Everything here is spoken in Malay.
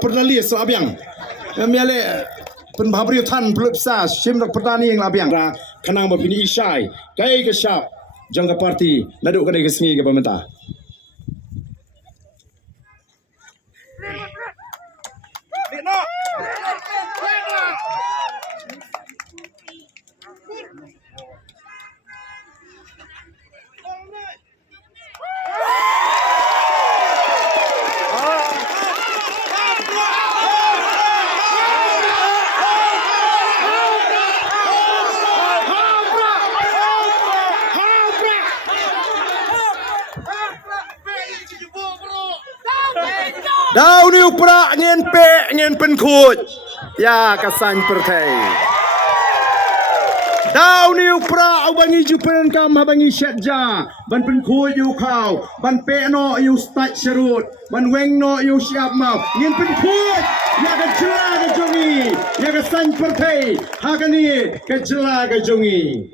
perdali so abiang. Miale penbabri tan pelipsa simrak petani yang abiang. Kanang bapini isai. Kai ke syap jangka parti naduk kedai kesmi ke pemerintah. Daun U Prah ngin pe ngin pynkhuid. Ya kasang pyrthei. Daun U Prah au bangi jupen kam habangi syatja. Ban pynkhuid U kau. Ban pe no U stat serut. Ban weng no U siap mau. Ngin pynkhuid. Ya ka Jylla ka jongi. Ya kasang pyrthei. Hakani ka Jylla ka jongi.